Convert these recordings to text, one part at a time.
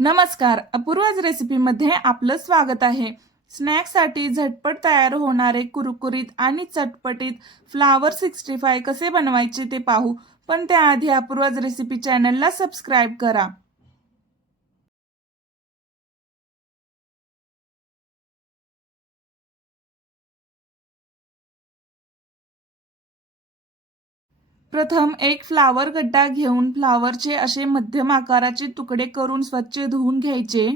नमस्कार, अपूर्वाज रेसिपीमध्ये आपलं स्वागत आहे। स्नॅक्ससाठी झटपट तयार होणारे कुरकुरीत आणि चटपटीत फ्लावर 65 कसे बनवायचे ते पाहू, पण त्याआधी अपूर्वाज रेसिपी चॅनलला सबस्क्राइब करा। प्रथम एक फ्लावर गड्डा घेऊन फ्लावरचे असे मध्यम आकाराचे तुकडे करून स्वच्छ धुवून घ्यायचे।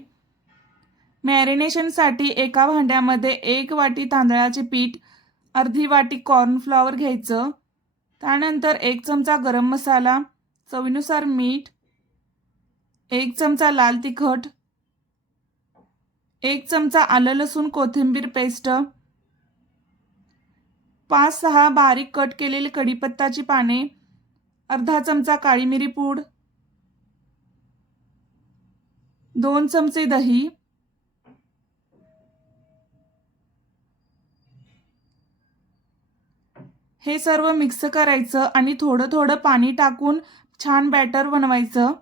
मॅरिनेशनसाठी एका भांड्यामध्ये 1 वाटी तांदळाचे पीठ, अर्धी वाटी कॉर्नफ्लॉवर घ्यायचं। त्यानंतर 1 चमचा गरम मसाला, चवीनुसार मीठ, 1 चमचा लाल तिखट, 1 चमचा आलं लसूण कोथिंबीर पेस्ट, 5-6 बारीक कट केलेले कढीपत्ताची पाने, अर्धा चमचा काळी मिरी पूड, 2 चमचे दही, हे सर्व मिक्स करायचं आणि थोडं थोडं पाणी टाकून छान बॅटर बनवायचं।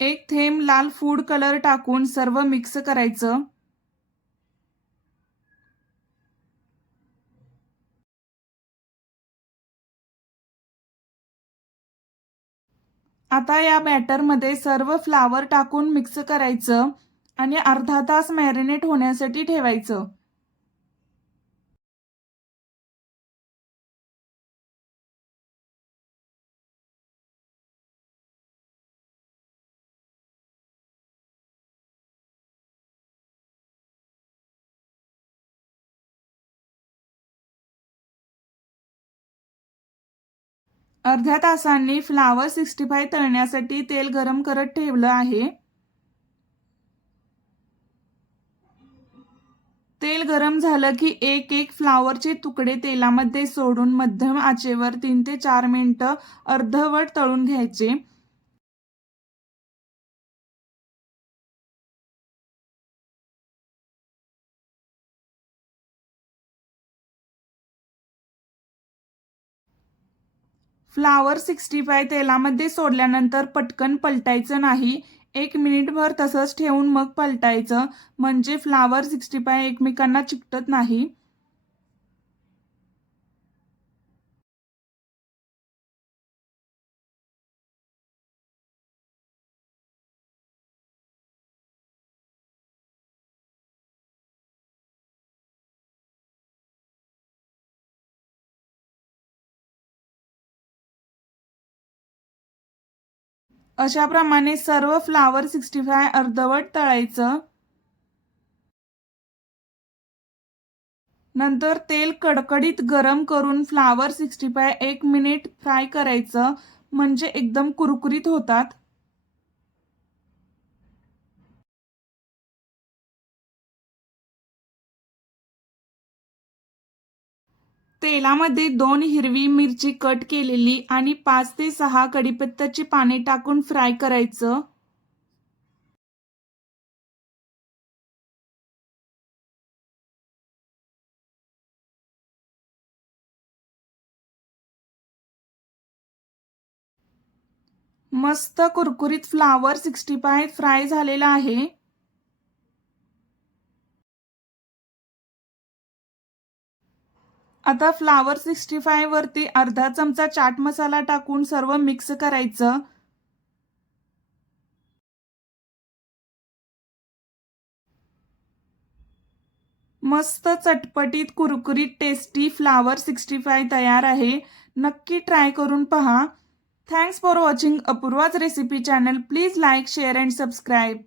एक थेंब लाल फूड कलर टाकून सर्व मिक्स करायचं। आता या बॅटरमध्ये सर्व फ्लावर टाकून मिक्स करायचं आणि अर्धा तास मॅरिनेट होण्यासाठी ठेवायचं। अर्ध्या तासांनी फ्लावर 65 तळण्यासाठी तेल गरम करत ठेवलं आहे। तेल गरम झालं की एक एक फ्लावरचे तुकडे तेलामध्ये सोडून मध्यम आचेवर 3 ते 4 मिनिटं अर्धवट तळून घ्यायचे। फ्लावर 65 तेलामध्ये सोडल्यानंतर पटकन पलटायचं नाही। 1 मिनिटभर तसंच ठेवून मग पलटायचं, म्हणजे फ्लावर 65 एकमेकांना चिकटत नाही। अशाप्रमाणे सर्व फ्लावर 65 अर्धवट तळायचं। नंतर तेल कडकडीत गरम करून फ्लावर 65 1 मिनिट फ्राय करायचं, म्हणजे एकदम कुरकुरीत होतात। तेलामध्ये 2 हिरवी मिरची कट केलेली आणि 5 ते 6 कढीपत्त्याची पाने टाकून फ्राय करायचं। मस्त कुरकुरीत फ्लावर 65 फ्राय झालेला आहे। आता फ्लावर 65 वरती अर्धा चमचा चाट मसाला टाकून सर्व मिक्स करायचं। मस्त चटपटीत कुरकुरीत टेस्टी फ्लावर 65 तयार आहे। नक्की ट्राय करून पहा। Thanks for watching Apurva's recipe channel. Please like, share and subscribe.